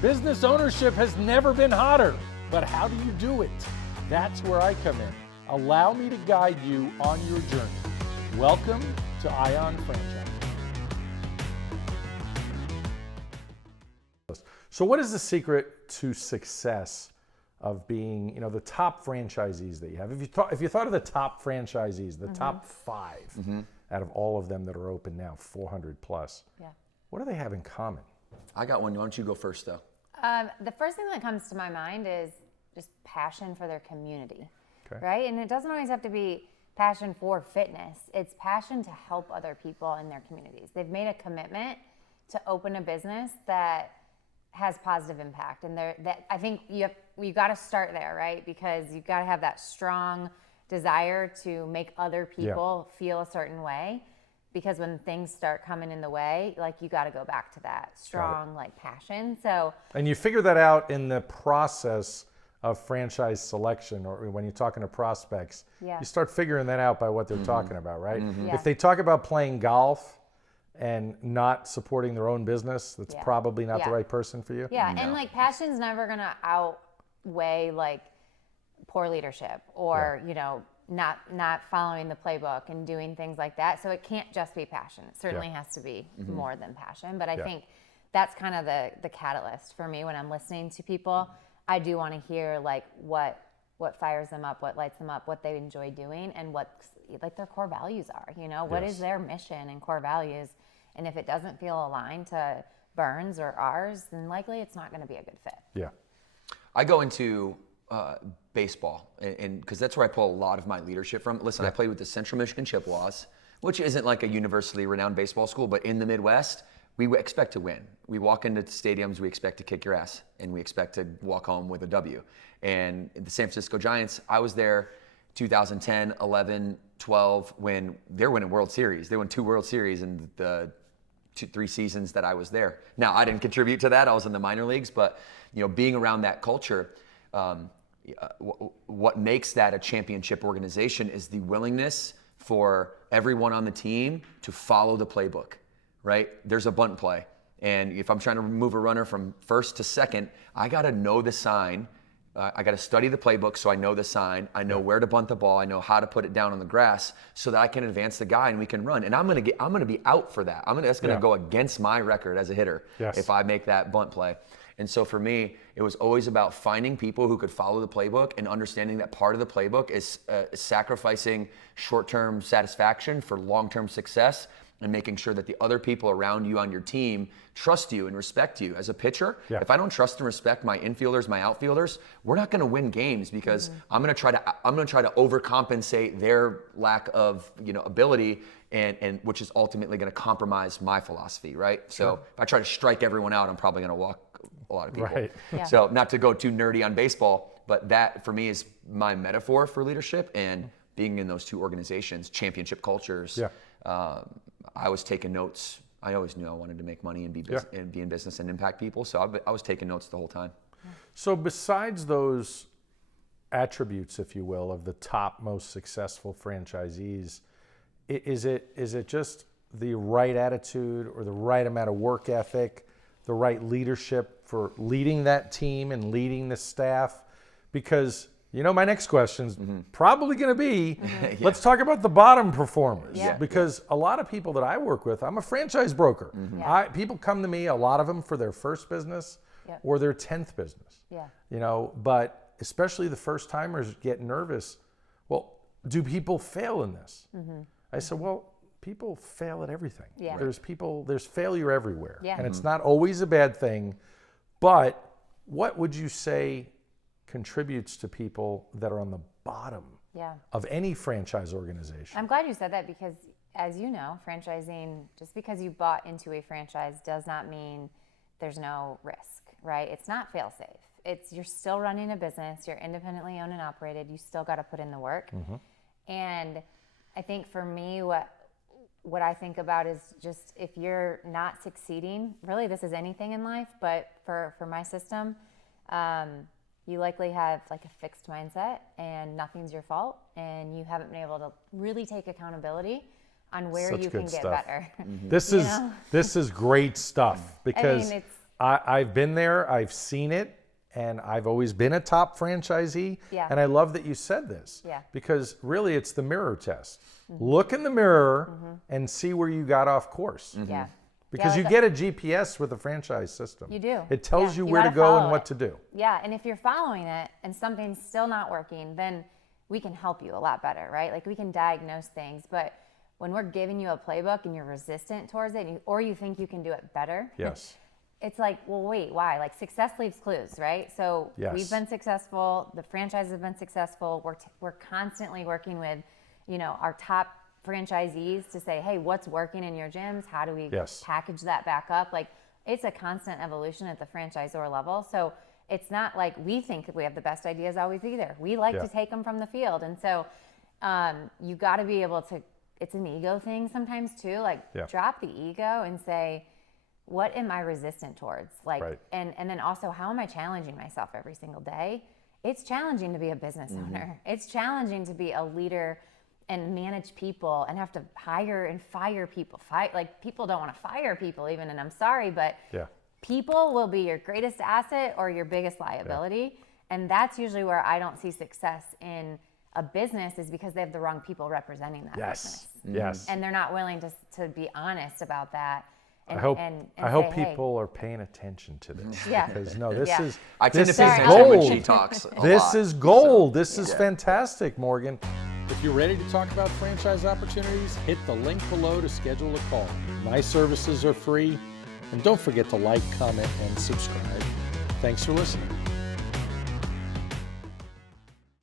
Business ownership has never been hotter, but how do you do it? That's where I come in. Allow me to guide you on your journey. Welcome to Ion Franchise. So what is the secret to success of being, the top franchisees that you have? If you thought of the top franchisees, the top 5 out of all of them that are open now, 400 plus, what do they have in common? I got one. Why don't you go first, though? The first thing that comes to my mind is just passion for their community, right? And it doesn't always have to be passion for fitness. It's passion to help other people in their communities. They've made a commitment to open a business that has positive impact, and I think you got to start there, right? Because you got to have that strong desire to make other people feel a certain way. Because when things start coming in the way, you got to go back to that strong passion. So, and you figure that out in the process of franchise selection, or when you're talking to prospects, you start figuring that out by what they're talking about, right? If they talk about playing golf and not supporting their own business, that's probably not the right person for you. Yeah, no. And passion's never gonna outweigh poor leadership or not following the playbook and doing things like that. So it can't just be passion. It certainly has to be more than passion. But I think that's kind of the catalyst for me when I'm listening to people. I do want to hear what fires them up, what lights them up, what they enjoy doing, and what their core values are. What is their mission and core values? And if it doesn't feel aligned to Burns or ours, then likely it's not going to be a good fit. Yeah. I go into baseball, and because that's where I pull a lot of my leadership from. Listen, I played with the Central Michigan Chippewas, which isn't like a universally renowned baseball school, but in the Midwest, we expect to win. We walk into stadiums, we expect to kick your ass, and we expect to walk home with a W. And the San Francisco Giants, I was there 2010, 11, 12, when they're winning World Series. They won 2 World Series in the 3 seasons that I was there. Now, I didn't contribute to that. I was in the minor leagues, but being around that culture, what makes that a championship organization is the willingness for everyone on the team to follow the playbook, right? There's a bunt play, and if I'm trying to move a runner from first to second, I got to know the sign. I got to study the playbook so I know the sign. I know where to bunt the ball. I know how to put it down on the grass so that I can advance the guy and we can run. And I'm gonna be out for that. That's gonna go against my record as a hitter if I make that bunt play. And so for me, it was always about finding people who could follow the playbook and understanding that part of the playbook is sacrificing short-term satisfaction for long-term success, and making sure that the other people around you on your team trust you and respect you. As a pitcher, if I don't trust and respect my infielders, my outfielders, we're not going to win games because I'm going to try to overcompensate their lack of ability, and which is ultimately going to compromise my philosophy, right? So if I try to strike everyone out, I'm probably going to walk a lot of people. Right. So not to go too nerdy on baseball, but that for me is my metaphor for leadership and being in those 2 organizations, championship cultures. I was taking notes. I always knew I wanted to make money and be in business and impact people. So I was taking notes the whole time. So besides those attributes, if you will, of the top most successful franchisees, is it just the right attitude or the right amount of work ethic, the right leadership for leading that team and leading the staff? Because my next question's probably going to be, let's talk about the bottom performers. Because a lot of people that I work with, I'm a franchise broker. People come to me, a lot of them for their first business or their 10th business. But especially the first timers get nervous. Well, do people fail in this? I said, well, people fail at everything. There's failure everywhere. And it's not always a bad thing. But what would you say contributes to people that are on the bottom of any franchise organization? I'm glad you said that because, as you know, franchising, just because you bought into a franchise does not mean there's no risk, right? It's not fail-safe. You're still running a business. You're independently owned and operated. You still got to put in the work. And I think for me, what I think about is just if you're not succeeding, really this is anything in life, but for my system, you likely have a fixed mindset and nothing's your fault, and you haven't been able to really take accountability on where you can get better. This is great stuff because I've been there, I've seen it, and I've always been a top franchisee. Yeah. And I love that you said this. Yeah. Because really it's the mirror test. Look in the mirror and see where you got off course. Yeah. Because Yeah, you get a GPS with a franchise system. You do. It tells Yeah, you you where to gotta go and follow what it. to do. Yeah, and if you're following it and something's still not working, then we can help you a lot better, right? Like we can diagnose things, but when we're giving you a playbook and you're resistant towards it, or you think you can do it better, Yes. it's like, well, wait, why? Like success leaves clues, right? So Yes. we've been successful. The franchises have been successful. We're constantly working with, our top franchisees to say, hey, what's working in your gyms? How do we Yes. package that back up? Like it's a constant evolution at the franchisor level. So it's not like we think we have the best ideas always either. We like Yeah. to take them from the field. And so you got to be able to, it's an ego thing sometimes too. Like Yeah. drop the ego and say, what am I resistant towards? Like, Right. and then also, how am I challenging myself every single day? It's challenging to be a business owner. It's challenging to be a leader and manage people and have to hire and fire people. Like people don't want to fire people even, and I'm sorry, but Yeah. people will be your greatest asset or your biggest liability. And that's usually where I don't see success in a business, is because they have the wrong people representing that Yes. business. Yes. And they're not willing to be honest about that. And, I hope and I hope say, hey, people are paying attention to this. Yeah. Because no, this Yeah. is I tend to this pay is attention when gold. she talks a This lot. is gold. This is Yeah. fantastic, Morgan. If you're ready to talk about franchise opportunities, hit the link below to schedule a call. My services are free. And don't forget to like, comment, and subscribe. Thanks for listening.